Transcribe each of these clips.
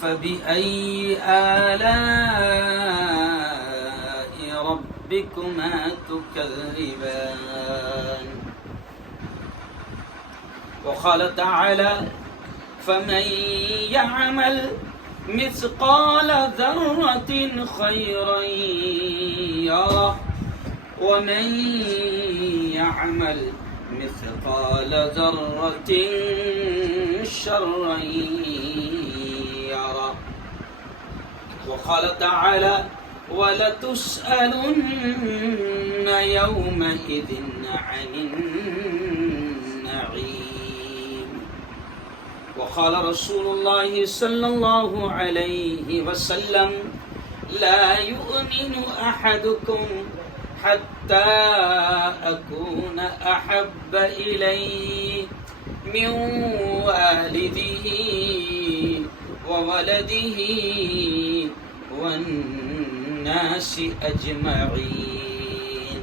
فبأي آلاء ربكما تكذبان وقال تعالى فمن يعمل مثقال ذرة خيرا يره ومن يعمل مثقال ذرة شرا يره وقال تعالى وَلَتُسْأَلُنَّ يَوْمَئِذٍ عَنِ النَّعِيمِ وقال رسول الله صلى الله عليه وسلم لا يؤمن أحدكم حتى أكون أحب إليه من والده وولده والناس أجمعين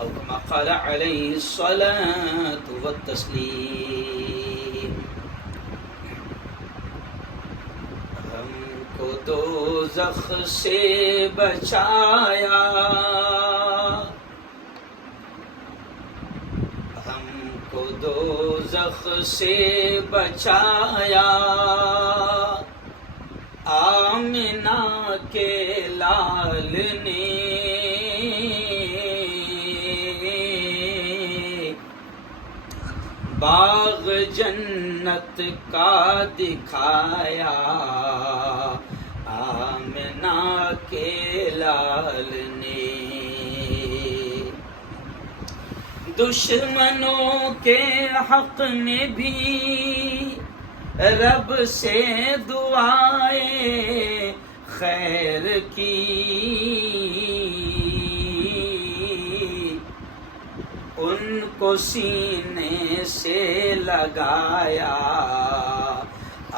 أو كما قال عليه الصلاة والتسليم ہم کو دوزخ سے بچایا ہم کو دوزخ سے بچایا آمنہ کے لال نے باغ جنت کا دکھایا آمنہ کے لال نے دشمنوں کے حق میں بھی رب سے دعائیں خیر کی ان کو سینے سے لگایا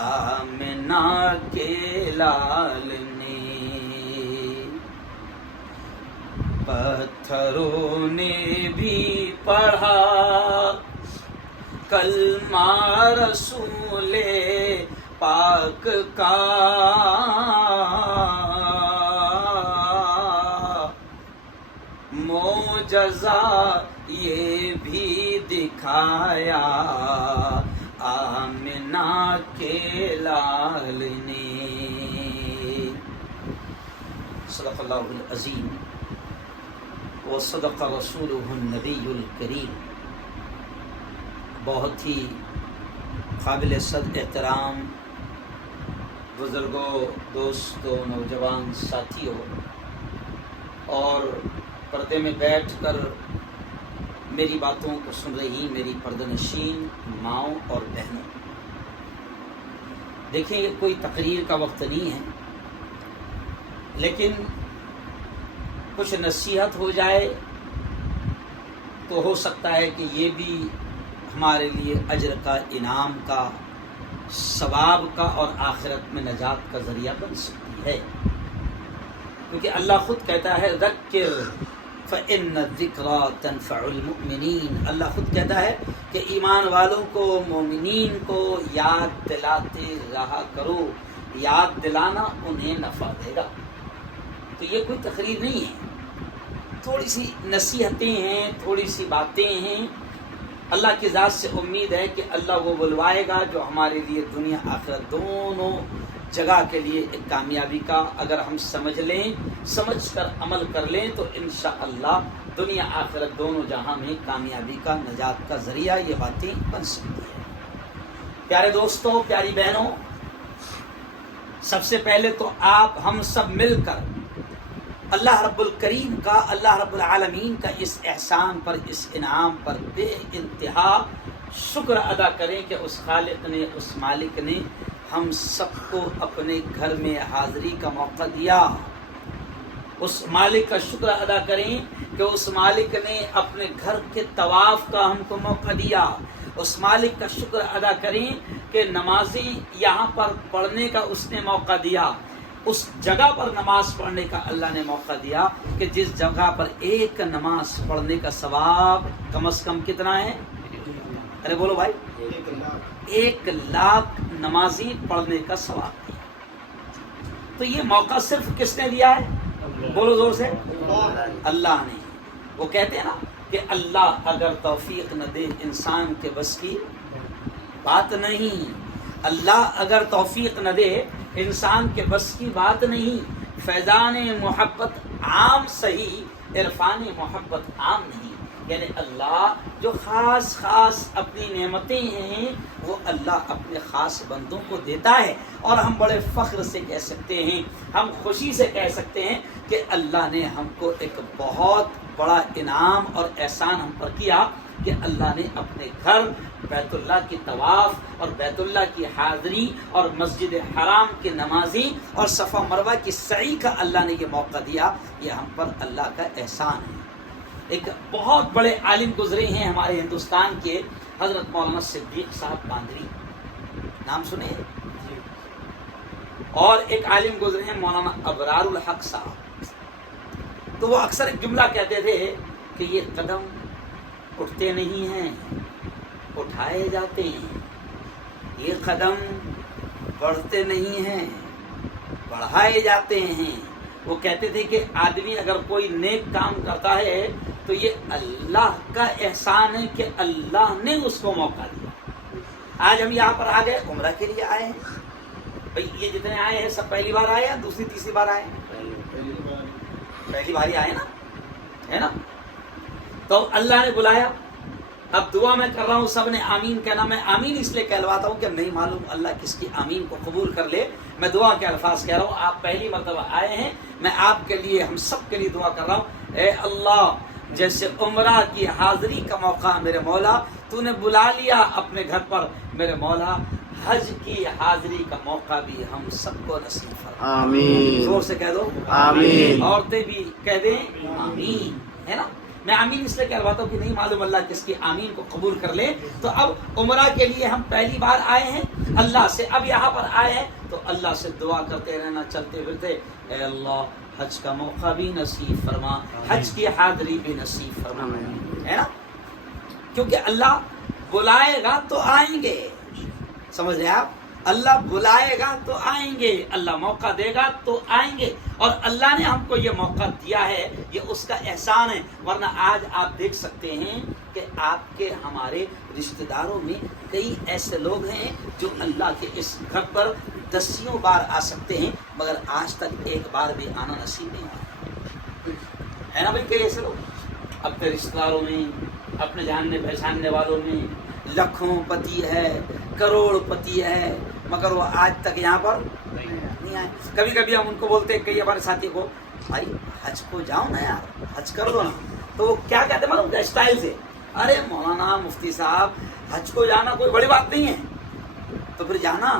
آمنہ کے لال نے پتھروں نے بھی پڑھا کلمہ رسول پاک کا معجزہ یہ بھی دکھایا آمنہ کے لال نے صدق اللہ العظیم وصدق رسولہ النبی الکریم بہت ہی قابل صد احترام بزرگوں دوستوں نوجوان ساتھیوں اور پردے میں بیٹھ کر میری باتوں کو سن رہی میری پردہ نشین ماؤں اور بہنوں، دیکھیں یہ کوئی تقریر کا وقت نہیں ہے، لیکن کچھ نصیحت ہو جائے تو ہو سکتا ہے کہ یہ بھی ہمارے لیے اجر کا، انعام کا، ثواب کا اور آخرت میں نجات کا ذریعہ بن سکتی ہے، کیونکہ اللہ خود کہتا ہے ذکر فإن الذکریٰ تنفع المؤمنین، اللہ خود کہتا ہے کہ ایمان والوں کو، مومنین کو یاد دلاتے رہا کرو، یاد دلانا انہیں نفع دے گا۔ تو یہ کوئی تقریر نہیں ہے، تھوڑی سی نصیحتیں ہیں، تھوڑی سی باتیں ہیں۔ اللہ کی ذات سے امید ہے کہ اللہ وہ بلوائے گا جو ہمارے لیے دنیا آخرت دونوں جگہ کے لیے ایک کامیابی کا، اگر ہم سمجھ لیں، سمجھ کر عمل کر لیں تو انشاءاللہ دنیا آخرت دونوں جہاں میں کامیابی کا، نجات کا ذریعہ یہ باتیں بن سکتی ہیں۔ پیارے دوستوں، پیاری بہنوں، سب سے پہلے تو آپ ہم سب مل کر اللہ رب الکریم کا، اللہ رب العالمین کا اس احسان پر، اس انعام پر بے انتہا شکر ادا کریں کہ اس خالق نے، اس مالک نے ہم سب کو اپنے گھر میں حاضری کا موقع دیا۔ اس مالک کا شکر ادا کریں کہ اس مالک نے اپنے گھر کے طواف کا ہم کو موقع دیا۔ اس مالک کا شکر ادا کریں کہ نمازی یہاں پر پڑھنے کا اس نے موقع دیا، اس جگہ پر نماز پڑھنے کا اللہ نے موقع دیا کہ جس جگہ پر ایک نماز پڑھنے کا ثواب کم از کم کتنا ہے؟ ارے بولو بھائی، 1,00,000 نمازی پڑھنے کا ثواب دیا۔ تو یہ موقع صرف کس نے دیا ہے؟ بولو زور سے، اللہ نے۔ وہ کہتے ہیں نا کہ اللہ اگر توفیق نہ دے انسان کے بس کی بات نہیں، اللہ اگر توفیق نہ دے انسان کے بس کی بات نہیں۔ فیضان محبت عام صحیح، عرفان محبت عام نہیں۔ یعنی اللہ جو خاص اپنی نعمتیں ہیں وہ اللہ اپنے خاص بندوں کو دیتا ہے، اور ہم بڑے فخر سے کہہ سکتے ہیں، ہم خوشی سے کہہ سکتے ہیں کہ اللہ نے ہم کو ایک بہت بڑا انعام اور احسان ہم پر کیا کہ اللہ نے اپنے گھر بیت اللہ کی طواف اور بیت اللہ کی حاضری اور مسجد حرام کی نمازی اور صفا مروہ کی سعی کا اللہ نے یہ موقع دیا، یہ ہم پر اللہ کا احسان ہے۔ ایک بہت بڑے عالم گزرے ہیں ہمارے ہندوستان کے، حضرت مولانا صدیق صاحب باندری، نام سنے؟ اور ایک عالم گزرے ہیں مولانا ابرار الحق صاحب۔ تو وہ اکثر ایک جملہ کہتے تھے کہ یہ قدم اٹھتے نہیں ہیں، اٹھائے جاتے ہیں، یہ قدم بڑھتے نہیں ہیں، بڑھائے جاتے ہیں۔ وہ کہتے تھے کہ آدمی اگر کوئی نیک کام کرتا ہے تو یہ اللہ کا احسان ہے کہ اللہ نے اس کو موقع دیا۔ آج ہم یہاں پر آ گئے، عمرہ کے لیے آئے ہیں بھئی، یہ جتنے آئے ہیں سب پہلی بار آئے ہیں، دوسری تیسری بار آئے ہیں؟ پہلی بار ہی آئے نا، ہے نا؟ تو اللہ نے بلایا، اب دعا میں کر رہا ہوں، سب نے آمین کہنا۔ میں آمین اس لیے کہلواتا ہوں کہ نہیں معلوم اللہ کس کی آمین کو قبول کر لے۔ میں دعا کے الفاظ کہہ رہا ہوں، آپ پہلی مرتبہ آئے ہیں، میں آپ کے لیے، ہم سب کے لیے دعا کر رہا ہوں، اے اللہ جیسے عمرہ کی حاضری کا موقع میرے مولا تو نے بلا لیا اپنے گھر پر، میرے مولا حج کی حاضری کا موقع بھی ہم سب کو نصیب فرما۔ آمین۔ زور سے کہہ دو آمین، عورتیں بھی کہہ دیں آمین، ہے نا؟ میں آمین اس لیے کہلواتا ہوں کہ نہیں معلوم اللہ کس کی آمین کو قبول کر لے۔ تو اب عمرہ کے لیے ہم پہلی بار آئے ہیں اللہ سے، اب یہاں پر آئے ہیں تو اللہ سے دعا کرتے رہنا چلتے پھرتے، اے اللہ حج کا موقع بھی نصیب فرما، حج کی حاضری بھی نصیب فرما، ہے نا؟ کیونکہ اللہ بلائے گا تو آئیں گے، سمجھ رہے آپ؟ اللہ بلائے گا تو آئیں گے، اللہ موقع دے گا تو آئیں گے، اور اللہ نے ہم کو یہ موقع دیا ہے، یہ اس کا احسان ہے۔ ورنہ آج آپ دیکھ سکتے ہیں کہ آپ کے ہمارے رشتہ داروں میں کئی ایسے لوگ ہیں جو اللہ کے اس گھر پر دسیوں بار آ سکتے ہیں مگر آج تک ایک بار بھی آنا نصیب نہیں ہوا، ہے نا بھائی؟ کئی ایسے لوگ اپنے رشتہ داروں میں، اپنے جاننے پہچاننے والوں میں لاکھوں پتی ہے، کروڑ پتی ہے، مگر وہ آج تک یہاں پر نہیں آئے۔ کبھی کبھی ہم ان کو بولتے ہیں، کئی ہمارے ساتھی کو، بھائی حج کو جاؤ نا یار، حج کر دو نا، تو وہ کیا کہتے ہیں معلوم اسٹائل سے، ارے مولانا مفتی صاحب حج کو جانا کوئی بڑی بات نہیں ہے، تو پھر جانا۔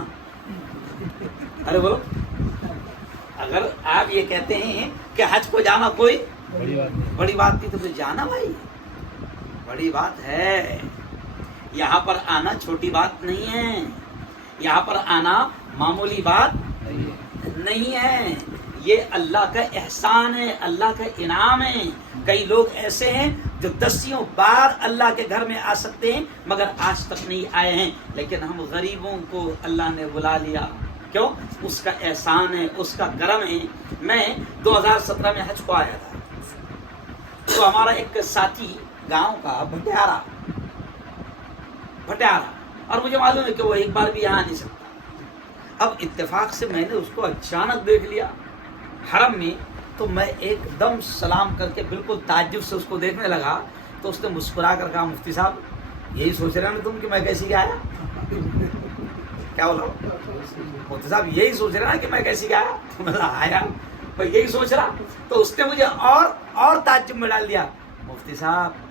ارے بولو، اگر آپ یہ کہتے ہیں کہ حج کو جانا کوئی بڑی بات نہیں تو پھر جانا بھائی، بڑی بات ہے۔ یہاں پر آنا چھوٹی بات نہیں ہے، یہاں پر آنا معمولی بات نہیں ہے، یہ اللہ کا احسان ہے، اللہ کا انعام ہے۔ کئی لوگ ایسے ہیں جو دسیوں بار اللہ کے گھر میں آ سکتے ہیں مگر آج تک نہیں آئے ہیں، لیکن ہم غریبوں کو اللہ نے بلا لیا، کیوں؟ اس کا احسان ہے، اس کا کرم ہے۔ میں 2017 میں حج کو آیا تھا، تو ہمارا ایک ساتھی گاؤں کا بھٹیارا، اور مجھے معلوم ہے کہ وہ ایک بار بھی یہاں نہیں سکتا۔ اب اتفاق سے میں نے اس کو اچانک دیکھ لیا حرم میں، تو میں ایک دم سلام کر کے بالکل تعجب سے اس کو دیکھنے لگا، تو اس نے مسکرا کر کہا، مفتی صاحب یہی سوچ رہے نا تم کہ میں کیسی گیا آیا؟ کیا بولا مفتی صاحب؟ یہی سوچ رہا کہ میں کیسی گیا آیا؟ بھائی یہی سوچ رہا۔ تو اس نے مجھے اور تعجب میں ڈال دیا، مفتی صاحب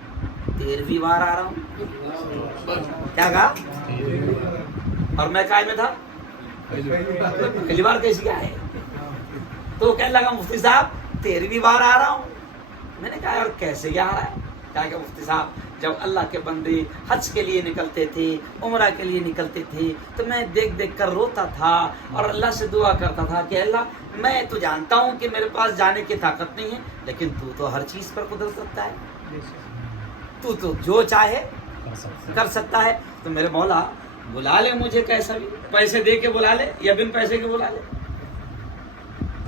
13ویں بار آ رہا ہوں۔ کیا کہا؟ اور میں کائے میں تھا پہلی بار کیسی کیا ہے؟ تو کہنے لگا، مفتی صاحب 13ویں بار آ رہا ہوں۔ میں نے کہا یار کیسے کیا آ رہا ہے؟ کہا کہ مفتی صاحب جب اللہ کے بندے حج کے لیے نکلتے تھے، عمرہ کے لیے نکلتے تھے، تو میں دیکھ کر روتا تھا اور اللہ سے دعا کرتا تھا کہ اللہ میں تو جانتا ہوں کہ میرے پاس جانے کی طاقت نہیں ہے، لیکن تو ہر چیز پر قدرت رکھتا ہے، تو جو چاہے کر سکتا ہے، تو میرے مولا بلا لے مجھے، کیسا بھی پیسے دے کے بلا لے یا بن پیسے کے بلا لے،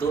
2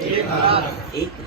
1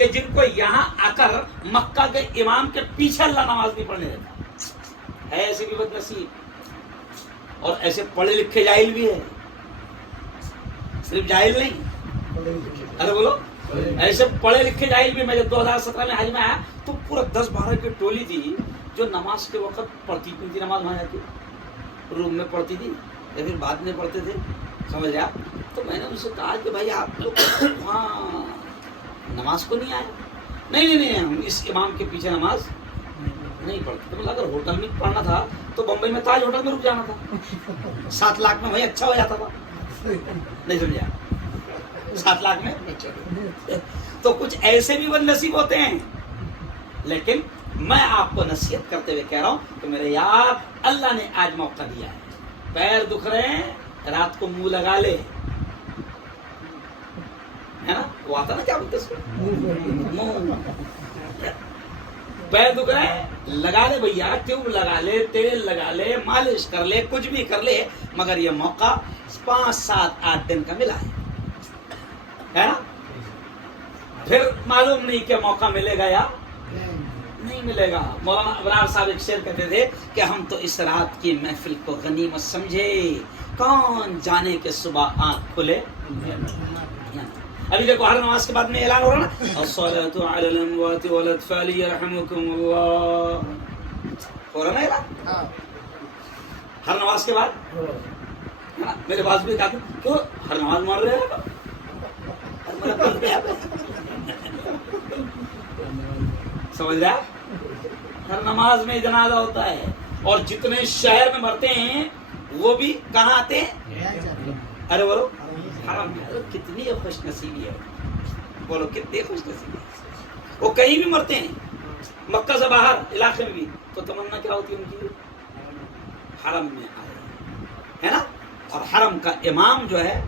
کہ جن کو یہاں آ کر مکہ کے امام کے پیچھے اللہ نماز نہیں پڑھنے دیتا ہے، ایسے بھی بد نصیب، اور ایسے پڑھے لکھے جاہل بھی ہے، صرف جاہل نہیں، ارے بولو ایسے پڑھے لکھے جاہل بھی. میں جب 2017 میں حج میں آیا تو پورا 10-12 کی ٹولی تھی جو نماز کے وقت پڑھتی کیوں تھی، نماز وہاں جاتی روم میں پڑھتی تھی یا پھر بعد میں پڑھتے تھے، سمجھ آپ. تو میں نے ان سے کہا کہ بھائی آپ لوگ وہاں نماز کو نہیں آئے؟ نہیں ہم اس امام کے پیچھے نماز نہیں پڑھتے. تو اگر ہوٹل میں پڑھنا تھا تو بمبئی میں تاج ہوٹل میں رک جانا تھا، 7 لاکھ میں وہی اچھا ہو جاتا تھا. نہیں سمجھا؟ 7 لاکھ میں. تو کچھ ایسے بھی بد نصیب ہوتے ہیں. لیکن میں آپ کو نصیحت کرتے ہوئے کہہ رہا ہوں کہ میرے یار اللہ نے آج موقع دیا ہے، پیر دکھ رہے ہیں رات کو منہ لگا لے، ہے نا وہ آتا نا کیا بولتے اس کو، پیر دکھ رہے ہیں لگا لے بھیا، ٹیوب لگا لے، تیل لگا لے، مالش کر لے، کچھ بھی کر لے، مگر یہ موقع 5 7 8 دن کا ملا ہے نا. پھر معلوم نہیں کہ موقع ملے گا یا نہیں ملے گا. مولانا ابرار صاحب ایک شعر کہتے تھے کہ ہم تو اس رات کی محفل کو غنیمت سمجھے، کون جانے کہ صبح آنکھ کھلے. ابھی دیکھو ہر نماز کے بعد میں اعلان ہو رہا نا، الصلاۃ علی الاموات والاطفال یرحمکم اللہ، ہو رہا نا اعلان ہر نماز کے بعد. میرے پاس بھی کہا کیوں ہر نماز مار رہے ہیں، سمجھ رہا؟ ہر نماز میں جنازہ ہوتا ہے، اور جتنے شہر میں مرتے ہیں وہ بھی کہاں آتے ہیں؟ ارے بولو حرم میں. کتنی خوش نصیبی ہے، بولو کتنی خوش نصیبی ہے. وہ کہیں بھی مرتے ہیں، مکہ سے باہر علاقے میں بھی، تو تمنا کیا ہوتی ہے ان کی؟ حرم میں آئے، ہے نا. اور حرم کا امام جو ہے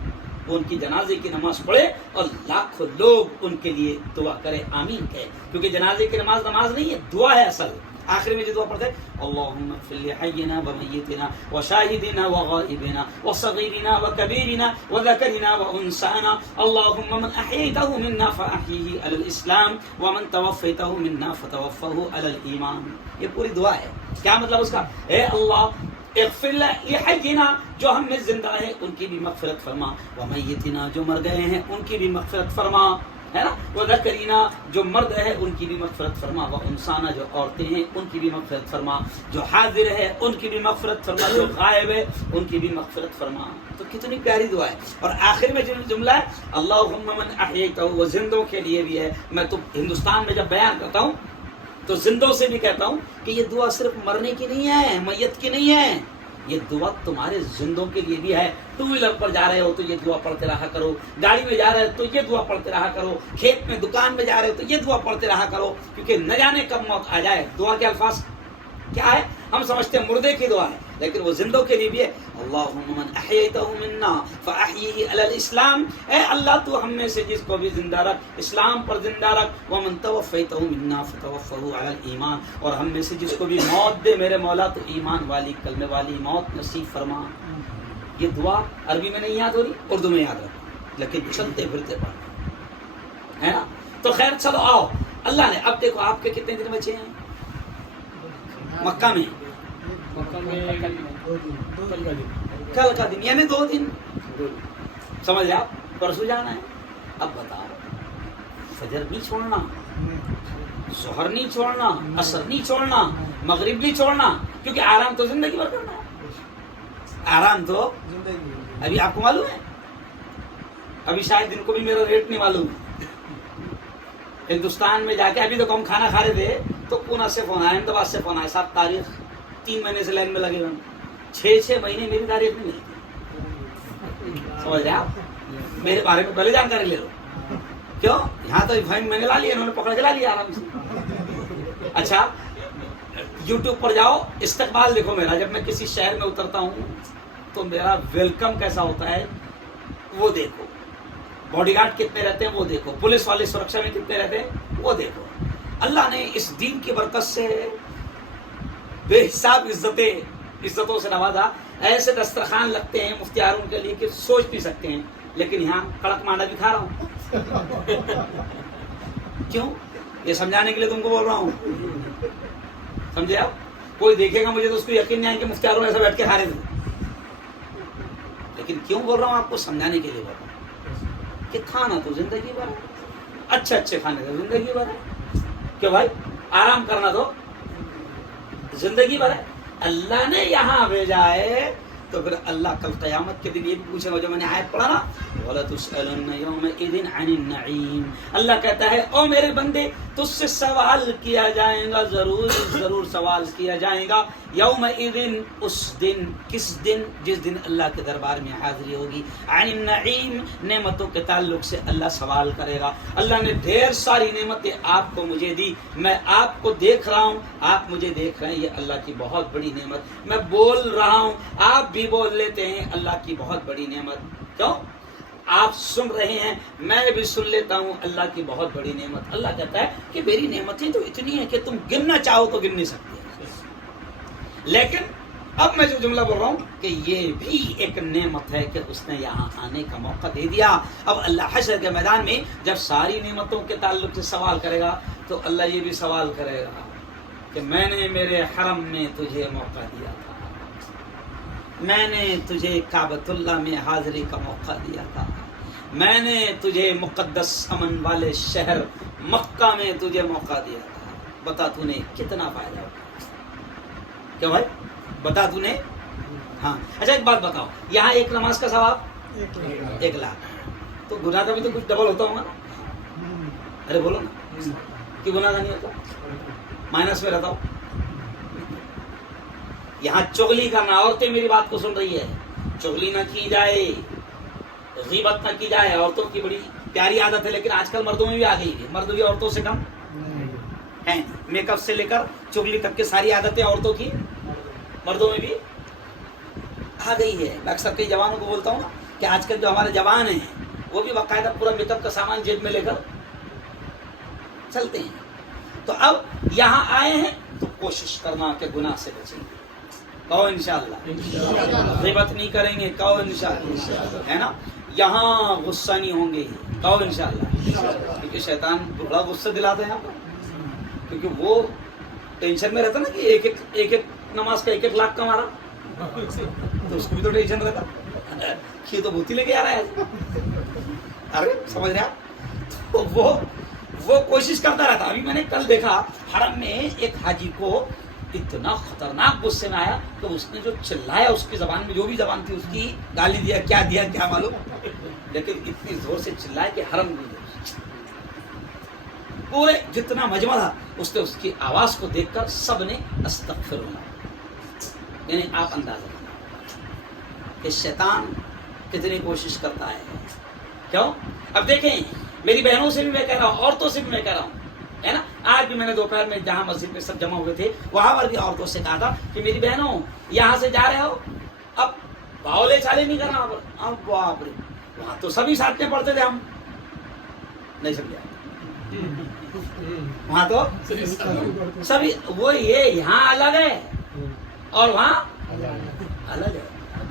وہ ان کی جنازے کی نماز پڑھے اور لاکھوں لوگ ان کے لیے دعا کرے، آمین کہے. کیونکہ جنازے کی نماز نہیں ہے، دعا ہے اصل. آخر میں جو دعا پڑھتے ہیں اللہم اغفر لحینا ومیتنا وشاہدنا وغائبنا وصغیرنا وکبیرنا وذکرنا وانسانا اللہم من احییتہ منا فاحیہ علی الاسلام ومن توفیتہ منا فتوفہ علی الایمان. یہ پوری دعا ہے. کیا مطلب اس کا؟ اے اللہ اغفر لحینا، جو ہم میں زندہ ہیں ان کی بھی مغفرت فرما، ومیتنا، جو مر گئے ہیں ان کی بھی مغفرت فرما، ہے نا، وذکرنا، جو مرد ہے ان کی بھی مغفرت فرما، وانسانا، جو عورتیں ہیں ان کی بھی مغفرت فرما، جو حاضر ہے ان کی بھی مغفرت فرما، جو غائب ہے ان کی بھی مغفرت فرما. تو کتنی پیاری دعا ہے. اور آخر میں جو جملہ ہے اللہم من احییتہ، وہ زندوں کے لیے بھی ہے. میں تو ہندوستان میں جب بیان کرتا ہوں تو زندوں سے بھی کہتا ہوں کہ یہ دعا صرف مرنے کی نہیں ہے، میت کی نہیں ہے، یہ دعا تمہارے زندوں کے لیے بھی ہے. 2 ویلر پر جا رہے ہو تو یہ دعا پڑھتے رہا کرو، گاڑی میں جا رہے ہو تو یہ دعا پڑھتے رہا کرو، کھیت میں دکان میں جا رہے ہو تو یہ دعا پڑھتے رہا کرو. کیونکہ نہ جانے کب موت آ جائے. دعا کے الفاظ کیا ہے؟ ہم سمجھتے ہیں مردے کی دعا ہے، لیکن وہ زندوں کے لیے بھی ہے. اللہم من احییتہ منا فاحیہ علی الاسلام، اے اللہ تو ہم میں سے جس کو بھی زندہ رکھ اسلام پر زندہ رکھ، ومن توفیتہ منا فتوفہ علی الایمان، اور ہم میں سے جس کو بھی موت دے میرے مولا تو ایمان والی کلمے والی موت نصیب فرما. یہ دعا عربی میں نہیں یاد ہو رہی، اردو میں یاد رکھو، لیکن چلتے پھرتے پڑھنا ہے نا. تو خیر چلو آؤ، اللہ نے اب دیکھو آپ کے کتنے دن بچے ہیں مکہ میں؟ کل کا دن یعنی 2 دن، سمجھ آپ، پرسوں جانا ہے. اب بتاؤ فجر نہیں چھوڑنا، ظہر نہیں چھوڑنا، عصر نہیں چھوڑنا، مغرب نہیں چھوڑنا، کیونکہ آرام تو زندگی بھر کرنا ہے. آرام تو ابھی آپ کو معلوم ہے، ابھی شاید ان کو بھی میرا ریٹ نہیں معلوم ہے. ہندوستان میں جا کے ابھی تو ہم کھانا کھا رہے تھے تو پونا سے فون آیا، احمدآباد سے فون آیا، 7 تاریخ، 3 مہینے سے لائن میں لگے ہوئے، 6 مہینے میری تاریخ نہیں ملی. سمجھ رہے آپ؟ میرے بارے میں پہلے جانکاری لے لو. کیوں؟ یہاں تو فائن میں نے لا لیا، انہوں نے پکڑ کے لا لیا آرام سے. اچھا یوٹیوب پر جاؤ، استقبال دیکھو میرا. جب میں کسی شہر میں اترتا ہوں تو میرا ویلکم کیسا ہوتا ہے وہ دیکھو، باڈی گارڈ کتنے رہتے ہیں وہ دیکھو، پولیس والے سرکشا میں کتنے رہتے ہیں وہ دیکھو. اللہ نے اس دین کی برکت سے بے حساب عزتوں سے نوازا. ایسے دسترخوان لگتے ہیں مفتی ہارون کے لیے کہ سوچ نہیں سکتے ہیں. لیکن یہاں کڑک مانڈا بھی کھا رہا ہوں. کیوں؟ یہ سمجھانے کے لیے تم کو بول رہا ہوں، سمجھے آپ؟ کوئی دیکھے گا مجھے تو اس کو یقین نہیں آئے کہ مفتی ہارون ایسا بیٹھ کے کھا رہے تھے، لیکن کیوں بول رہا ہوں آپ کو؟ سمجھانے کے لیے بول رہا ہوں کہ کھانا تو زندگی بھر ہے، اچھے اچھے کھانے تو زندگی بھر ہے، کہ بھائی آرام کرنا تو زندگی بھر ہے۔ اللہ نے یہاں بھیجا ہے تو پھر اللہ کل قیامت کے دن یہ بھی پوچھے گا، جو میں نے آیت پڑھا نا، وَلَتُسْأَلُنَّ يَوْمَئِذٍ عَنِ النَّعِيمِ، اللہ کہتا ہے او میرے بندے تجھ سے سوال کیا جائے گا، ضرور ضرور سوال کیا جائے گا، یومئذ اس دن، کس دن؟ جس دن اللہ کے دربار میں حاضری ہوگی، عن النعیم نعمتوں کے تعلق سے اللہ سوال کرے گا۔ اللہ نے ڈھیر ساری نعمتیں آپ کو مجھے دی، میں آپ کو دیکھ رہا ہوں، آپ مجھے دیکھ رہے ہیں، یہ اللہ کی بہت بڑی نعمت، میں بول رہا ہوں آپ بھی بول لیتے ہیں، اللہ کی بہت بڑی نعمت، کیوں؟ آپ سن رہے ہیں میں بھی سن لیتا ہوں، اللہ کی بہت بڑی نعمت۔ اللہ کہتا ہے کہ میری نعمتیں تو اتنی ہیں کہ تم گننا چاہو تو گن نہیں سکتے، لیکن اب میں جو جملہ بول رہا ہوں کہ یہ بھی ایک نعمت ہے کہ اس نے یہاں آنے کا موقع دے دیا۔ اب اللہ حشر کے میدان میں جب ساری نعمتوں کے تعلق سے سوال کرے گا تو اللہ یہ بھی سوال کرے گا کہ میں نے میرے حرم میں تجھے موقع دیا تھا، میں نے تجھے کعبۃ اللہ میں حاضری کا موقع دیا تھا، میں نے تجھے مقدس امن والے شہر مکہ میں تجھے موقع دیا تھا، بتا تو نے کتنا فائدہ ہوگا؟ کیا بھائی بتا تو نے؟ ہاں اچھا ایک بات بتاؤ، یہاں ایک نماز کا ثواب 1 لاکھ، تو گناہ کا بھی تو کچھ ڈبل ہوتا ہوگا نا؟ ارے بولو نا، کہ گناہ کا نہیں ہوتا؟ مائنس میں رہتا ہوں۔ یہاں چغلی کرنا، عورتیں میری بات کو سن رہی ہے، چغلی نہ کی جائے، غیبت نہ کی جائے، عورتوں کی بڑی پیاری عادت ہے، لیکن آج کل مردوں میں بھی آ گئی ہے، مرد بھی عورتوں سے کم ہیں، میک اپ سے لے کر چغلی تک کے ساری عادتیں عورتوں کی مردوں میں بھی آ گئی ہے۔ میں اکثر کئی جوانوں کو بولتا ہوں کہ آج کل جو ہمارے جوان ہیں وہ بھی باقاعدہ پورا میک اپ کا سامان جیب میں لے کر چلتے ہیں۔ تو اب یہاں آئے ہیں تو کوشش کرنا کہ گناہ سے بچیں گے، کہو انشاءاللہ، غیبت نہیں کریں گے، کہو انشاءاللہ، ہے نا، یہاں غصہ نہیں ہوں گے، کہو انشاءاللہ، کیونکہ شیطان بڑا غصہ دلاتا ہے یہاں پر، کیونکہ وہ ٹینشن میں رہتا نا کہ ایک نماز کا 1 لاکھ کا مارا، تو اس کو بھی تو ٹینشن رہتا کہ تو بھوتی لے کے آ رہا ہے، ارے سمجھ رہے آپ؟ تو وہ کوشش کرتا رہتا۔ ابھی میں نے کل دیکھا حرم میں ایک حاجی کو اتنا خطرناک غصے میں آیا کہ اس نے جو چلایا، اس کی زبان میں جو بھی زبان تھی اس کی گالی دیا کیا معلوم، لیکن اتنی زور سے چلایا کہ حرم میں پورے جتنا مجمع تھا اس نے اس کی آواز کو دیکھ کر سب نے استغفر اللہ، یعنی آپ اندازہ کہ شیطان کتنی کوشش کرتا ہے، کیوں؟ اب دیکھیں میری بہنوں سے بھی میں کہہ رہا ہوں، عورتوں سے بھی میں کہہ رہا ہوں، ہے نا، آج بھی میں نے دوپہر میں جہاں مسجد میں سب جمع ہوئے تھے وہاں پر بھی عورتوں سے کہا تھا کہ میری بہنوں یہاں سے جا رہے ہو، اب باولے چالے نہیں کرنا، اب باپ رے، وہاں تو سبھی ساتھ میں پڑھتے تھے، ہم نہیں سمجھا، وہاں تو سبھی، وہ یہ یہاں الگ ہے اور وہاں الگ ہے،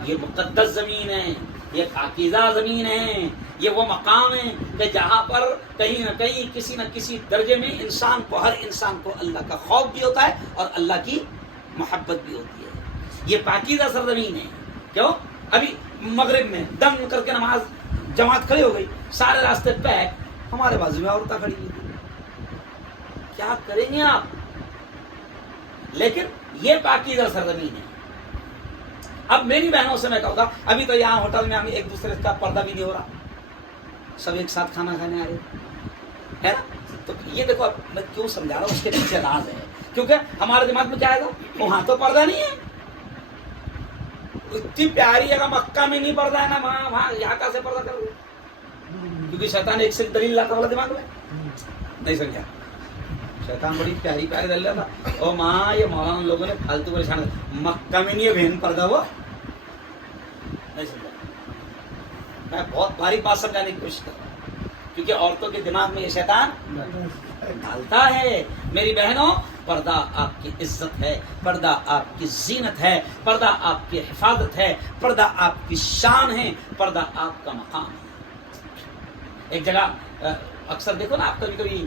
یہ مقدس زمین ہے، یہ پاکیزہ زمین ہے، یہ وہ مقام ہے کہ جہاں پر کہیں نہ کہیں کسی نہ کسی درجے میں انسان کو، ہر انسان کو اللہ کا خوف بھی ہوتا ہے اور اللہ کی محبت بھی ہوتی ہے، یہ پاکیزہ سرزمین ہے۔ کیوں؟ ابھی مغرب میں دم کر کے نماز جماعت کھڑی ہو گئی، سارے راستے پیک، ہمارے بازو میں عورتیں کھڑی ہوئی، کیا کریں گے آپ؟ لیکن یہ پاکیزہ سرزمین ہے۔ اب میری بہنوں سے میں کہوں گا، ابھی تو یہاں ہوٹل میں ہم ایک دوسرے کا پردہ بھی نہیں ہو رہا، سب ایک ساتھ کھانا کھانے آ رہے ہے نا، تو یہ دیکھو میں کیوں سمجھا رہا ہوں، اس کے پیچھے راز ہے، کیونکہ ہمارے دماغ میں کیا آئے گا، وہاں تو پردہ نہیں ہے، اتنی پیاری جگہ مکہ میں نہیں پردہ ہے نا، وہاں یہاں کا سے پردہ کر دو، کیونکہ شیطان ایک سے دلیل لاتا والا دماغ میں نہیں سمجھا، شیطان بڑی پیاری دلیل لاتا، او ماں یہ مولانا لوگوں نے فالتو پریشان، مکہ میں نہیں ہے بہن پردہ، وہ نہیں سمجھا، میں بہت بھاری بات سمجھانے کی کوشش کر رہا ہوں، کیونکہ عورتوں کے دماغ میں یہ شیطان ڈالتا ہے۔ میری بہنوں، پردہ آپ کی عزت ہے، پردہ آپ کی زینت ہے، پردہ آپ کی حفاظت ہے، پردہ آپ کی شان ہے، پردہ آپ کا مقام ہے۔ ایک جگہ اکثر دیکھو نا آپ کبھی کبھی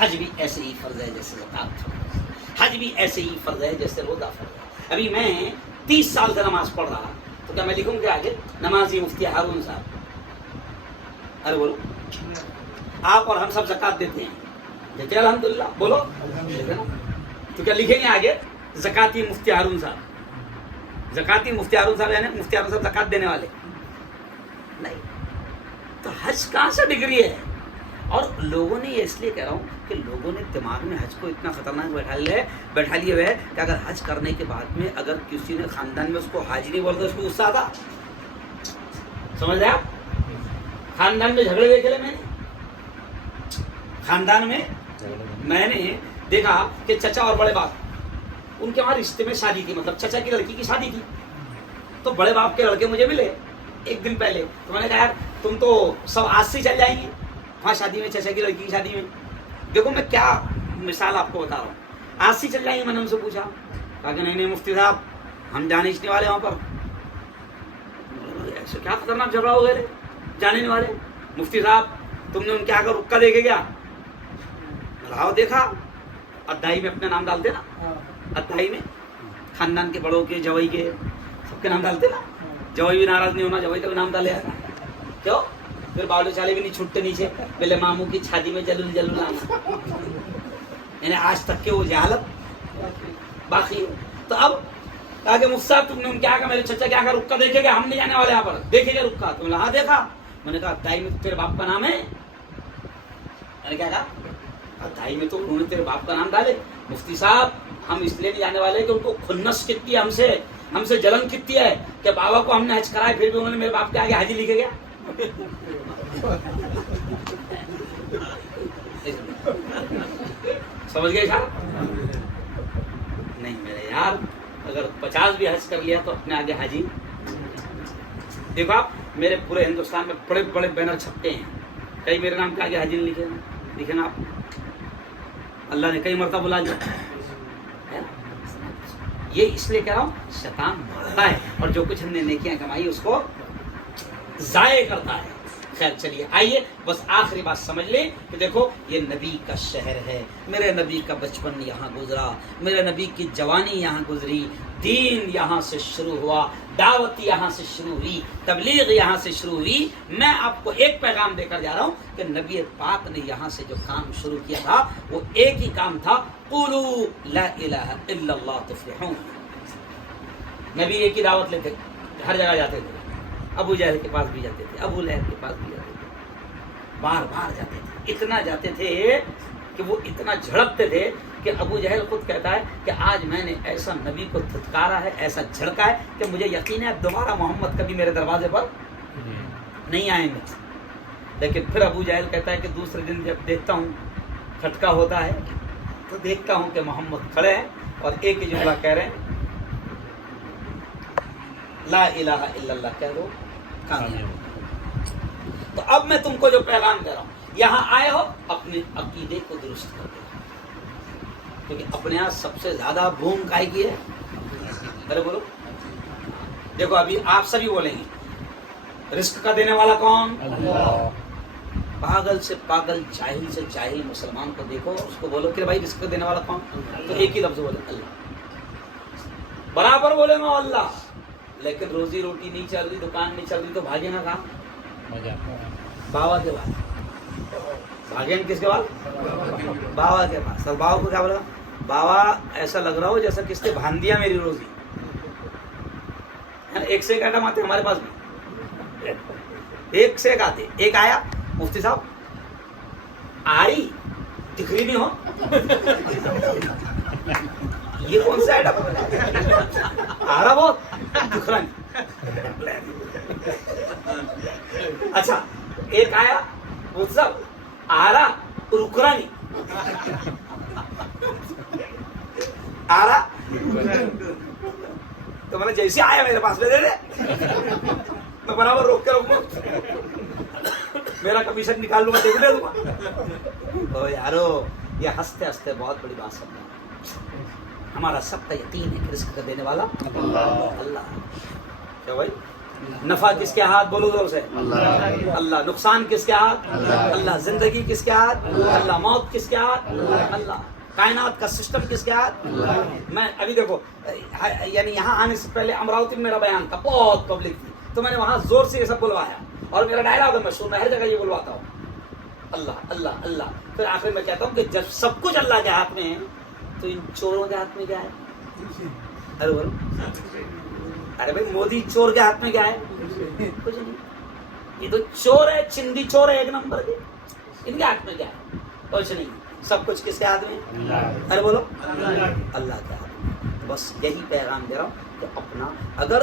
حج بھی ایسے ہی فرض ہے جیسے زکات فرض ہے، حج بھی ایسے ہی فرض ہے جیسے روزہ فرض ہے۔ ابھی میں 30 سال سے نماز پڑھ رہا تو کیا میں لکھوں کہ آگے نمازی مفتی ہارون صاحب؟ ارے بولو، آپ اور ہم سب زکات دیتے ہیں، دیتے ہیں الحمدللہ، بولو تو کیا لکھیں گے آگے زکاتی مفتی ہارون صاحب؟ زکاتی مفتی ہارون صاحب یعنی مفتی ہارون صاحب زکات دینے والے نہیں۔ تو حج کہاں سے ڈگری ہے؟ اور لوگوں نے یہ اس لیے کہہ رہا ہوں کہ لوگوں نے دماغ میں حج کو اتنا خطرناک بیٹھا لیے ہوئے ہے کہ اگر حج کرنے کے بعد میں اگر کسی نے خاندان میں اس کو حاجی نہیں بولتا اس کو غصہ آتا، سمجھ رہے آپ؟ خاندان میں جھگڑے دیکھے میں نے، خاندان میں نے دیکھا کہ چچا اور بڑے باپ ان کے وہاں رشتے میں شادی تھی، مطلب چچا کی لڑکی کی شادی تھی، تو بڑے باپ کے لڑکے مجھے ملے ایک دن پہلے، تو میں نے کہا یار تم تو سب آج سے چل جائیں گے وہاں شادی میں، چچا کی لڑکی کی شادی میں۔ دیکھو میں کیا مثال آپ کو بتا رہا ہوں، آج سے چل جائیں گے۔ میں نے ان سے پوچھا، کہا کہ نہیں مفتی صاحب ہم جانے نہیں والے وہاں پر۔ ایسے کیا خطرناک جھگڑا ہو گئے، جانے نہیں والے؟ مفتی صاحب تم نے ان کے آگے رکا دیکھے کیا؟ رہا دیکھا، ادائی میں اپنا نام ڈالتے نا، ادائی میں خاندان کے بڑوں کے، جوائی کے، سب کے نام ڈالتے نا۔ جوائی بھی ناراض نہیں ہونا، جوائی کا بھی نام ڈالے کیوں؟ پھر باولے چالے بھی نہیں چھوٹتے نیچے، پہلے ماموں کی شادی میں جلول جلول آنا، یعنی آج تک کے وہ جہالت باقی ہے۔ تو اب کہا کہ مفتی صاحب تم نے ان کے آگے میرے چچا کے آگے رکا دیکھے گا، ہم نہیں جانے والے یہاں پر، دیکھے گا رکا؟ تم نے ہاں دیکھا۔ میں نے کہا دائی میں تیرے باپ کا نام ہے؟ میں نے کیا کہا دائی میں تو انہوں نے تیرے باپ کا نام ڈالے۔ مفتی صاحب ہم اس لیے نہیں جانے والے کہ ان کو کھنس کتنی ہے، ہم سے جلن کتنی ہے کہ بابا کو ہم نے حج کرائے پھر بھی انہوں نے میرے باپ کے آگے حاجی لکھے گیا۔ سمجھ گئے صاحب؟ نہیں میرے یار، اگر 50 بھی حج کر لیا تو اپنے آگے حاجی۔ دیکھو آپ میرے پورے ہندوستان میں بڑے بڑے بینر چھپتے ہیں، کئی میرے نام کے آگے حاجی نہیں لکھے نا آپ، اللہ نے کئی مرتبہ بلا لیا۔ یہ اس لیے کہہ رہا ہوں شیطان مارتا ہے اور جو کچھ ہم نے نیکیاں کمائی اس کو ضائع کرتا ہے۔ خیر چلیے آئیے بس آخری بات سمجھ لیں کہ دیکھو یہ نبی کا شہر ہے، میرے نبی کا بچپن یہاں گزرا، میرے نبی کی جوانی یہاں گزری، دین یہاں سے شروع ہوا، دعوت یہاں سے شروع ہوئی، تبلیغ یہاں سے شروع ہوئی۔ میں آپ کو ایک پیغام دے کر جا رہا ہوں کہ نبی پاک نے یہاں سے جو کام شروع کیا تھا وہ ایک ہی کام تھا، قولوا لا الہ الا اللہ تفلحون۔ نبی ایک ہی دعوت لیتے، ہر جگہ جاتے تھے، ابو جہل کے پاس بھی جاتے تھے، ابو لہب کے پاس بھی جاتے تھے، بار بار جاتے تھے، اتنا جاتے تھے کہ وہ اتنا جھڑکتے تھے کہ ابو جہل خود کہتا ہے کہ آج میں نے ایسا نبی کو دھتکارا ہے، ایسا جھڑکا ہے کہ مجھے یقین ہے اب دوبارہ محمد کبھی میرے دروازے پر نہیں آئیں گے۔ لیکن پھر ابو جہل کہتا ہے کہ دوسرے دن جب دیکھتا ہوں کھٹکا ہوتا ہے تو دیکھتا ہوں کہ محمد کھڑے ہیں اور ایک ہی جملہ کہہ رہے ہیں، لا الہ الا اللہ کہہ دو، کامیاب۔ تو اب میں تم کو جو پیغام دے رہا ہوں، یہاں آئے ہو اپنے عقیدے کو درست کر دو، کیونکہ اپنے یہاں سب سے زیادہ بھوم کائی کی ہے۔ ارے بولو، دیکھو ابھی آپ سبھی بولیں گے رزق کا دینے والا کون؟ اللہ۔ پاگل سے پاگل، جاہل سے جاہل مسلمان کو دیکھو، اس کو بولو کہ بھائی رزق کا دینے والا کون؟ تو ایک ہی لفظ بولے اللہ، برابر بولے گا اللہ، لیکن روزی روٹی نہیں چل رہی، دکان نہیں چل رہی تو بھاگے نا کہاں؟ بابا کے پاس۔ بھاگے کس کے پاس؟ بابا کے پاس۔ اور بابا کو کیا بولا؟ بابا ایسا لگ رہا ہو جیسا کس نے بھان دیا میری روزی، ایک سے ایک آئٹم آتے ہمارے پاس بھی، ایک سے ایک آتے۔ ایک آیا مفتی صاحب آ رہی دکھ رہی نہیں ہو، یہ کون سا آئٹم آ رہا بہت دکھ رہا نہیں۔ اچھا ایک آیا مفتی صاحب آ رہا رک رہا نہیں، آ رہا تو میں نے جیسے آیا میرے پاس میں دے دے، میں برابر روک کے رکھوں، میرا کمیشن نکال لوں گا، دیکھ لے دوں گا۔ او یارو یہ ہنستے ہنستے بہت بڑی بات سمجھا، ہمارا سب کا یقین ہے کہ رزق کا دینے والا اللہ۔ کیا بھائی نفع کس کے ہاتھ؟ بولو زور سے، اللہ۔ نقصان کس کے ہاتھ؟ اللہ۔ زندگی کس کے ہاتھ؟ اللہ۔ موت کس کے ہاتھ؟ اللہ۔ کائنات کا سسٹم کس کے ہاتھ؟ میں ابھی دیکھو، یعنی یہاں آنے سے پہلے امراوتی میں میرا بیان تھا، بہت پبلک تھی، تو میں نے وہاں زور سے یہ سب بلوایا، اور میرا ڈائلاگ ہے مشہور، میں ہر جگہ یہ بلواتا ہوں، اللہ اللہ اللہ۔ پھر آخر میں کہتا ہوں کہ جب سب کچھ اللہ کے ہاتھ میں ہے تو ان چوروں کے ہاتھ میں کیا ہے؟ ارے بولو، ارے بھائی مودی چور کے ہاتھ میں کیا ہے؟ کچھ نہیں، یہ تو چور ہے، چندی چور ہے ایک نمبر کے، ان کے ہاتھ میں کیا ہے؟ کچھ نہیں۔ سب کچھ کس کے ہاتھ میں؟ ارے بولو، اللہ کے ہاتھ میں۔ بس یہی پیغام دے رہا ہوں کہ اپنا اگر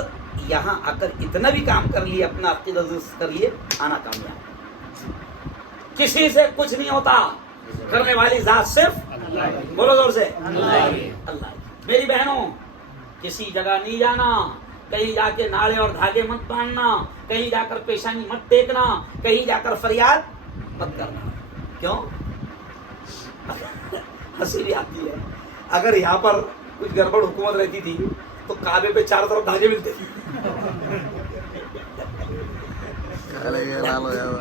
یہاں آ کر اتنا بھی کام کر لیے، اپنا عقیدہ درست کر لیے، آنا کامیاب۔ کسی سے کچھ نہیں ہوتا، کرنے والی ذات صرف بولو زور سے اللہ۔ میری بہنوں، کسی جگہ نہیں جانا، کہیں جا کے ناڑے اور دھاگے مت باندھنا، کہیں جا کر پیشانی مت ٹیکنا، کہیں جا کر فریاد مت کرنا۔ کیوں؟ ہنسی بھی آتی ہے، اگر یہاں پر کچھ گڑبڑ حکومت رہتی تھی تو کعبے پہ چاروں طرف دھاگے ملتے تھے،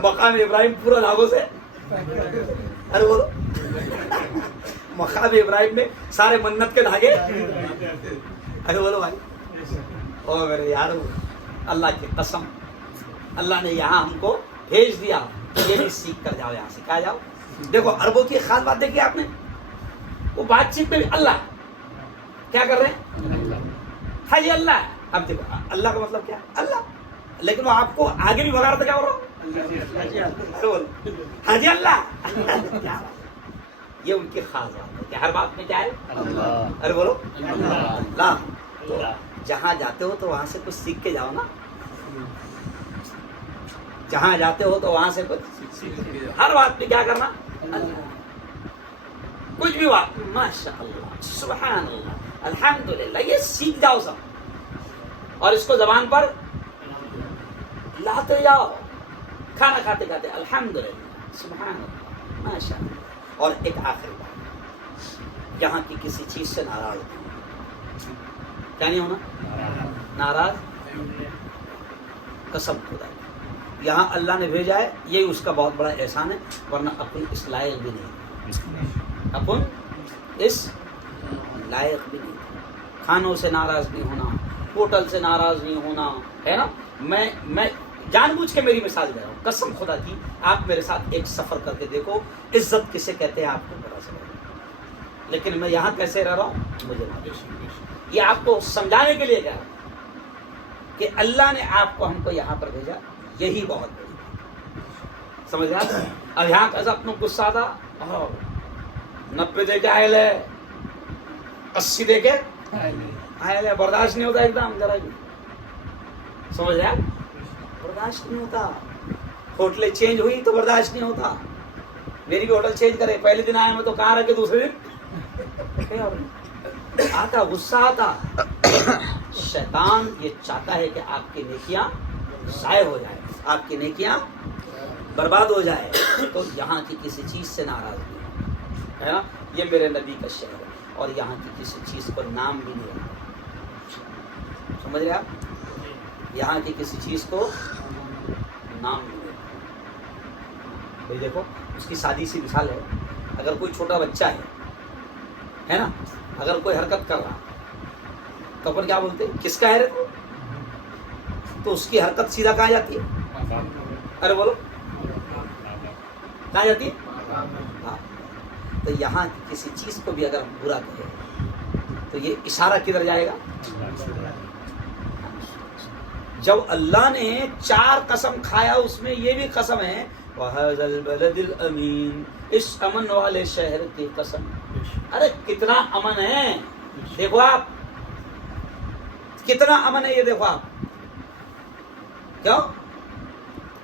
مقام ابراہیم پورا دھاگوں سے، ارے بولو، مقام ابراہیم میں سارے منت کے دھاگے، ارے بولو بھائی، او میرے یار، اللہ کی قسم، اللہ نے یہاں ہم کو بھیج دیا، یہ بھی سیکھ کر جاؤ، یہاں سے کہا جاؤ۔ دیکھو عربوں کی خاص بات دیکھی آپ نے، وہ بات چیت میں بھی اللہ کیا کر رہے ہیں؟ ہاں جی اللہ ہے۔ اب دیکھو اللہ کا مطلب کیا ہے؟ اللہ، لیکن وہ آپ کو آگے بھی بگاڑ تو کیا ہو رہا؟ ہاں جی اللہ۔ یہ ان کی خاص بات ہے کہ ہر بات میں کیا ہے؟ ارے بولو اللہ۔ تو جہاں جاتے ہو تو وہاں سے کچھ سیکھ کے جاؤ نا، جہاں جاتے ہو تو وہاں سے کچھ ہر بات میں کیا کرنا؟ اللہ۔ کچھ بھی بات، ماشاء اللہ، سبحان اللہ، الحمدللہ، یہ سیکھ جاؤ سب، اور اس کو زبان پر لاتے جاؤ، کھانا کھاتے کھاتے الحمدللہ، سبحان اللہ، ماشاء اللہ۔ اور ایک آخری بات، یہاں کی کسی چیز سے ناراض نہیں، کیا نہیں ہونا؟ ناراض، قسم خدا، یہاں اللہ نے بھیجا ہے، یہ اس کا بہت بڑا احسان ہے، ورنہ اپن اس لائق بھی نہیں، اپن اس لائق بھی نہیں۔ کھانوں سے ناراض نہیں ہونا، ہوٹل سے ناراض نہیں ہونا، ہے نا۔ میں جان بوجھ کے میری مثال دے رہا ہوں، قسم خدا کی، آپ میرے ساتھ ایک سفر کر کے دیکھو، عزت کسے کہتے ہیں آپ کو پتا چلے گا۔ لیکن میں یہاں کیسے رہ رہا ہوں مجھے معلوم، یہ آپ کو سمجھانے کے لیے کہہ رہا ہوں کہ اللہ نے آپ کو ہم کو یہاں پر بھیجا، یہی بہت بڑی بات، سمجھ رہا۔ اب یہاں کا اپنا غصہ تھا، 90 دے کے آئے ہے، 80 دے کے آئے ہے، برداشت نہیں ہوتا ایک دم ذرا بھی، سمجھ رہا، برداشت نہیں ہوتا۔ ہوٹلیں چینج ہوئی تو برداشت نہیں ہوتا، میری بھی ہوٹل چینج کرے، پہلے دن آیا میں تو کہاں رکھے، دوسرے دن آتا، غصہ آتا۔ شیطان یہ چاہتا ہے کہ آپ کی نیکیاں ضائع ہو جائے، آپ کی نیکیاں برباد ہو جائے، تو یہاں کی کسی چیز سے ناراض نہیں ہے نا۔ یہ میرے نبی کا شہر ہے، اور یہاں کی کسی چیز پر نام بھی نہیں ہے، سمجھ رہے آپ، یہاں کی کسی چیز کو نام نہیں ہے۔ بھائی دیکھو، اس کی سادی سی مثال ہے، اگر کوئی چھوٹا بچہ ہے نا، اگر کوئی حرکت کر رہا تو اپن کیا بولتے ہیں؟ کس کا ہے رے تو اس کی حرکت سیدھا کہاں جاتی ہے؟ ارے بولو، کہاں جاتی ہے؟ ہاں۔ تو یہاں کسی چیز کو بھی اگر ہم برا کہیں تو یہ اشارہ کدھر جائے گا؟ جب اللہ نے 4 قسم کھایا، اس میں یہ بھی قسم ہے، وَهَذَا الْبَلَدِ الْأَمِينَ، اس امن والے شہر کی قسم۔ ارے کتنا امن ہے، دیکھو آپ، کتنا امن ہے، یہ دیکھو آپ، کیوں؟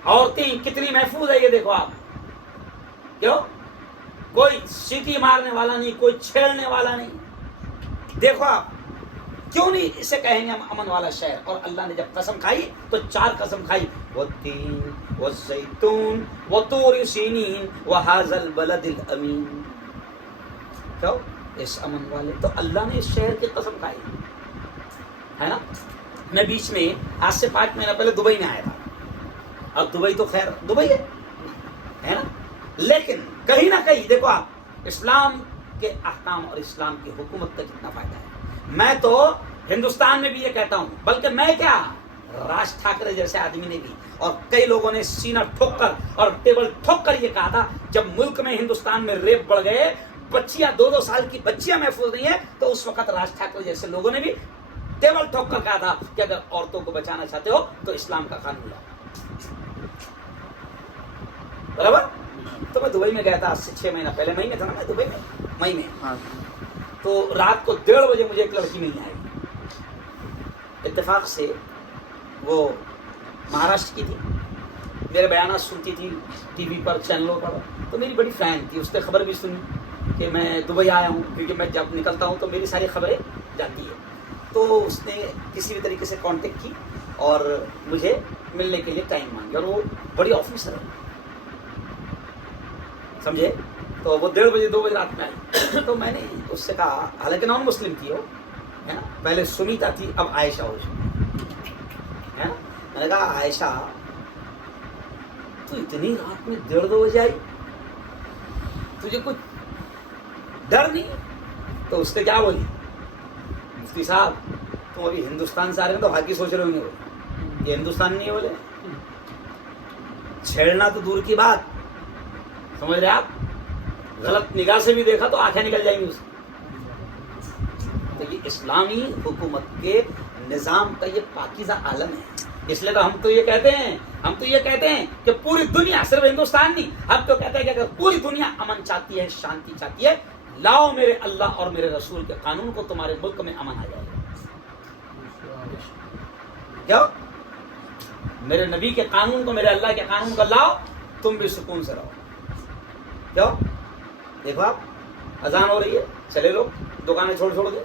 عورتیں کتنی محفوظ ہے، یہ دیکھو آپ، کیوں؟ کوئی سیٹی مارنے والا نہیں، کوئی چھیڑنے والا نہیں، دیکھو آپ، کیوں نہیں اسے کہیں گے ہم امن والا شہر؟ اور اللہ نے جب قسم کھائی تو 4 قسم کھائی، والتین والزیتون وطور سینین وہذا البلد الامین، کیوں؟ اس امن والے، تو اللہ نے اس شہر کی قسم کھائی ہے نا۔ میں بیچ میں آج سے 5 مہینہ پہلے دبئی میں آیا تھا. اب دبئی تو خیر دبئی ہے نا, لیکن کہیں نہ کہیں دیکھو آپ اسلام کے احکام اور اسلام کی حکومت کا کتنا فائدہ ہے. میں تو ہندوستان میں بھی یہ کہتا ہوں, بلکہ میں کیا راج ٹھاکرے جیسے آدمی نے بھی اور کئی لوگوں نے سینہ ٹھوک کر اور ٹیبل ٹھوک کر یہ کہا تھا جب ملک میں ہندوستان میں ریپ بڑھ گئے, بچیاں 2-2 سال کی بچیاں محفوظ نہیں ہیں, تو اس وقت راج ٹھاکرے جیسے لوگوں نے بھی ٹیبل ٹھوک کر کہا تھا کہ اگر عورتوں کو بچانا چاہتے ہو تو اسلام کا قانون لاؤ. برابر. تو میں دبئی میں گیا تھا آج سے 6 مہینہ پہلے, مئی میں تھا نا میں دبئی میں, مئی میں. تو رات کو 1:30 بجے مجھے ایک لڑکی مل آئی. اتفاق سے وہ مہاراشٹر کی تھی, میرے بیانات سنتی تھی ٹی وی پر, چینلوں پر, تو میری بڑی فین تھی. اس نے خبر بھی سنی کہ میں دبئی آیا ہوں, کیونکہ میں جب نکلتا ہوں تو میری ساری خبریں جاتی ہے. تو اس نے کسی بھی طریقے سے کانٹیکٹ کی اور مجھے ملنے کے لیے ٹائم مانگی, اور وہ بڑی آفیسر ہے سمجھے. تو وہ 1:30 بجے 2 بجے رات میں آئی. تو میں نے اس سے کہا, حالانکہ نان مسلم تھی وہ, ہے نا, پہلے سنیتا تھی اب عائشہ ہو ہے نا. میں نے کہا عائشہ تو اتنی رات میں 1:30-2 بجے آئی, تجھے کچھ ڈر نہیں؟ تو اس نے کیا بولی, مفتی صاحب تم ابھی ہندوستان سے آ رہے ہیں تو باقی سوچ رہے ہوں گے یہ ہندوستان نہیں ہے. بولے چھیڑنا تو دور کی بات, سمجھ رہے آپ, غلط نگاہ سے بھی دیکھا تو آنکھیں نکل جائیں گی اس کی. تو یہ اسلامی حکومت کے نظام کا یہ پاکیزہ عالم ہے. اس لیے تو ہم تو یہ کہتے ہیں کہ پوری دنیا, صرف ہندوستان نہیں, ہم تو کہتے ہیں کہ اگر پوری دنیا امن چاہتی ہے, شانتی چاہتی ہے, لاؤ میرے اللہ اور میرے رسول کے قانون کو, تمہارے ملک میں امن آ جائے گا. کیا میرے نبی کے قانون کو, میرے اللہ کے قانون کو لاؤ, تم بھی سکون سے رہو. کیا دیکھو آپ اذان ہو رہی ہے, چلے لوگ دکانیں چھوڑ دے.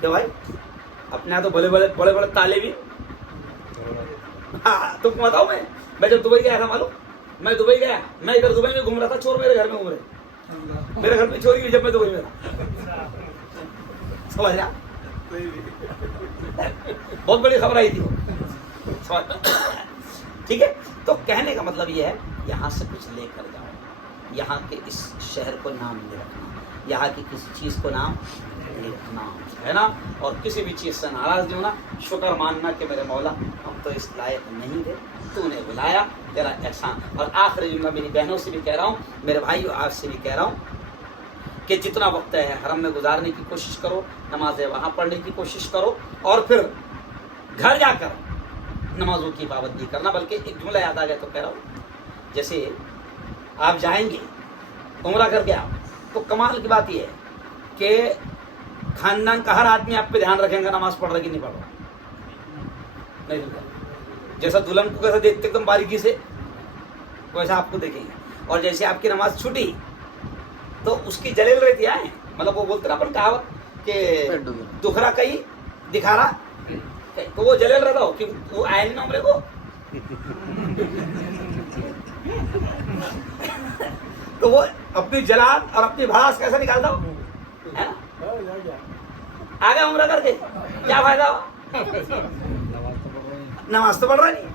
کیا بھائی اپنے یہاں تو بڑے بڑے تالے بھی. ہاں تم کو بتاؤ, میں جب دبئی گیا تھا معلوم, میں دبئی گیا, میں ادھر دبئی میں گھوم رہا تھا, چور میرے گھر میں گھوم رہے, میرے گھر میں چوری ہوئی جب میں دبئی میں تھا. سمجھ رہا, بہت بڑی خبر آئی تھی وہ. ٹھیک ہے, تو کہنے کا مطلب یہ ہے یہاں سے کچھ لے کر جاؤ, یہاں کے اس شہر کو نام نہیں رکھنا, یہاں کی کسی چیز کو نام نہیں رکھنا, ہے نا, اور کسی بھی چیز سے ناراض نہیں ہونا. شکر ماننا کہ میرے مولا ہم تو اس لائق نہیں تھے, تو نے بلایا, تیرا احسان. اور آخری جملہ میری بہنوں سے بھی کہہ رہا ہوں, میرے بھائیوں آپ سے بھی کہہ رہا ہوں کہ جتنا وقت ہے حرم میں گزارنے کی کوشش کرو, نمازیں وہاں پڑھنے کی کوشش کرو, اور پھر گھر جا کر نمازوں کی پابندی کرنا. بلکہ ایک جملہ یاد آ گیا تو کہہ رہا ہوں, جیسے آپ جائیں گے عمرہ کر کے آپ, تو کمال کی بات یہ ہے کہ خاندان کا ہر آدمی آپ پہ دھیان رکھیں گا نماز پڑھ رہا کہ نہیں پڑھ رہا. نہیں, جیسا دلہن کو کیسا دیکھتے ایک دم باریکی سے, ویسا آپ کو دیکھیں گے. اور جیسے آپ کی نماز چھوٹی تو اس کی جلیل رہتی ہے, مطلب وہ بولتے نا اپن کہاوت کہ دکھرا کہیں دکھا رہا, تو وہ جلیل رہتا ہو کہ وہ آئے نہیں نا عمرے کو. تو وہ اپنی جلال اور اپنی بھڑاس کیسے نکالتا ہو, ہے نا. آگے عمرہ کر کے کیا فائدہ ہوا, نماز تو پڑھ رہا نہیں.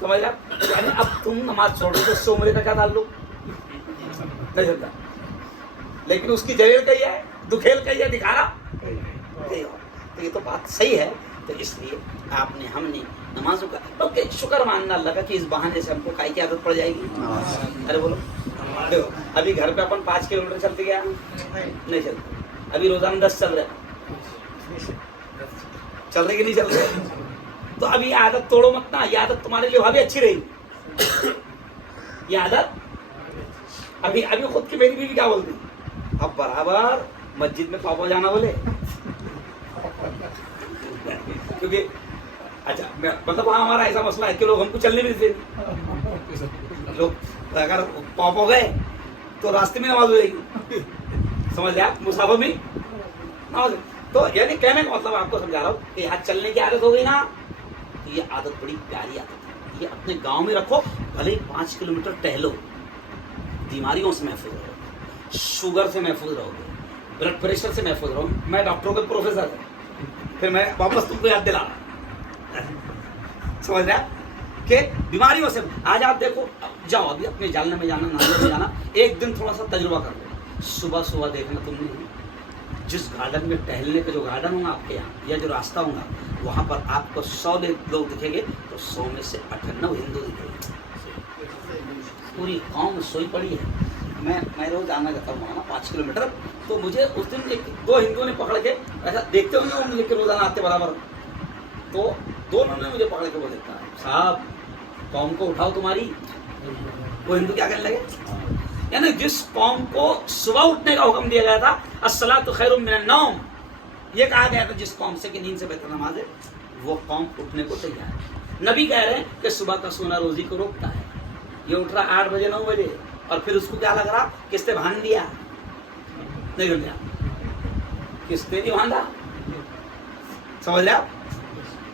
سمجھ رہا, یعنی اب تم نماز چھوڑ رہے تو اس سے عمرے کا کیا تعلق نہیں چلتا. لیکن اس کی جلیل کہی ہے, دکھیل کہی ہے, دکھا رہا. تو یہ تو بات صحیح ہے. تو اس لیے ہم نے نمازوں کا بلکہ شکر ماننا اللہ کا کہ اس بہانے سے ہم کو کائی کی عادت پڑ جائے گی. ارے بولو, ابھی گھر پہ اپن 5 کلومیٹر چلتے گیا نہیں چلتے, ابھی روزانہ 10 چل رہے, چل رہے کہ نہیں چل رہے. تو اب یہ عادت توڑو مت نا, یہ عادت تمہارے لیے وہاں بھی اچھی رہی. یہ عادت ابھی خود کی میری بیوی کیا بولتی, اب برابر مسجد میں پاپا جانا بولے, کیونکہ اچھا مطلب وہاں ہمارا ایسا مسئلہ ہے کہ لوگ ہم کو چلنے بھی دیتے نہیں. لوگ اگر پاپ ہو گئے تو راستے میں نماز ہو جائے گی. سمجھ لیا, مسافر میں نماز. تو یعنی کہنے کا مطلب آپ کو سمجھا رہا ہوں کہ یہاں چلنے کی عادت ہو گئی نا, تو یہ عادت بڑی پیاری عادت ہے. یہ اپنے گاؤں میں رکھو, بھلے 5 کلومیٹر ٹہلو, بیماریوں سے محفوظ رہو, شوگر سے محفوظ رہو گے, بلڈ پریشر سے محفوظ رہو. میں ڈاکٹروں کا پروفیسر ہوں, پھر میں واپس تم کو یاد دلا رہا ہوں. سمجھ رہے آپ کہ بیماریوں سے آج آپ دیکھو جاؤ ابھی اپنے جالنے میں جانا نالے میں جانا ایک دن تھوڑا سا تجربہ کر لو. صبح صبح دیکھنا تم نے جس گارڈن میں ٹہلنے کا جو گارڈن ہوگا آپ کے یہاں یا جو راستہ ہوگا وہاں پر آپ کو 100 لوگ دکھیں گے تو 100 میں سے 98 ہندو دکھیں گے. پوری قوم سوئی پڑی ہے. میں روز آنا جاتا ہوں نا 5 کلومیٹر تو مجھے اس دن 2 ہندوؤں نے پکڑ کے ایسا دیکھتے ہوں گے مجھے کہ روزانہ آتے برابر تو دونوں نے مجھے پکڑ کے وہ دیکھا صاحب قوم کو اٹھاؤ تمہاری. وہ ہندو کیا کرنے لگے یعنی جس قوم کو صبح اٹھنے کا حکم دیا گیا تھا الصلاۃ خیر من النوم یہ کہا گیا تھا جس قوم سے کہ نیند سے بہتر نماز ہے وہ قوم اٹھنے کو تیار ہے. نبی کہہ رہے ہیں کہ صبح کا سونا روزی کو روکتا ہے. یہ اٹھ رہا 8 بجے 9 بجے اور پھر اس کو کیا لگ رہا کس نے باندھ دیا نہیں بن گیا کس نے نہیں باندھا. سمجھ لیا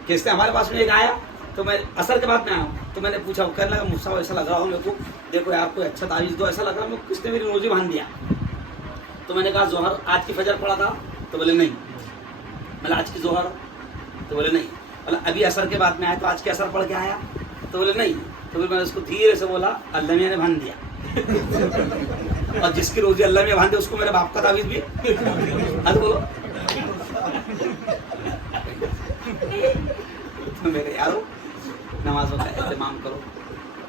کس نے ہمارے پاس میں ایک آیا تو میں اثر کے بعد میں آیا ہوں تو میں نے پوچھا کہنے لگا مجھ سے ایسا لگ رہا ہوں میرے کو دیکھو یار کوئی اچھا تعویذ دو ایسا لگ رہا ہے کس نے میری روزی باندھ دیا. تو میں نے کہا ظہر آج کی فجر پڑا تھا تو بولے نہیں. میں نے آج کی ظہر تو بولے نہیں. بولا ابھی اثر کے بعد میں آیا تو آج کے اثر پڑھ کے آیا تو بولے نہیں. تو پھر میں نے اس کو دھیرے سے بولا اللہ میاں نے باندھ دیا اور جس کی روزی اللہ میاں باندھے اس کو میرے باپ کا تعویذ بھی اب بولو تو میرے یارو نمازوں کا اہتمام کرو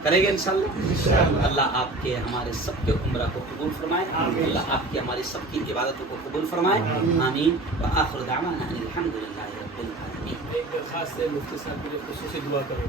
کریں گے انشاءاللہ. اللہ آپ کے ہمارے سب کے عمرہ کو قبول فرمائے. اللہ آپ کی ہماری سب کی عبادتوں کو قبول فرمائے. آمین. وآخر دعوانا الحمدللہ رب العالمین. ایک درخواست ہے مفتی صاحب کے لیے خصوصی دعا کرو.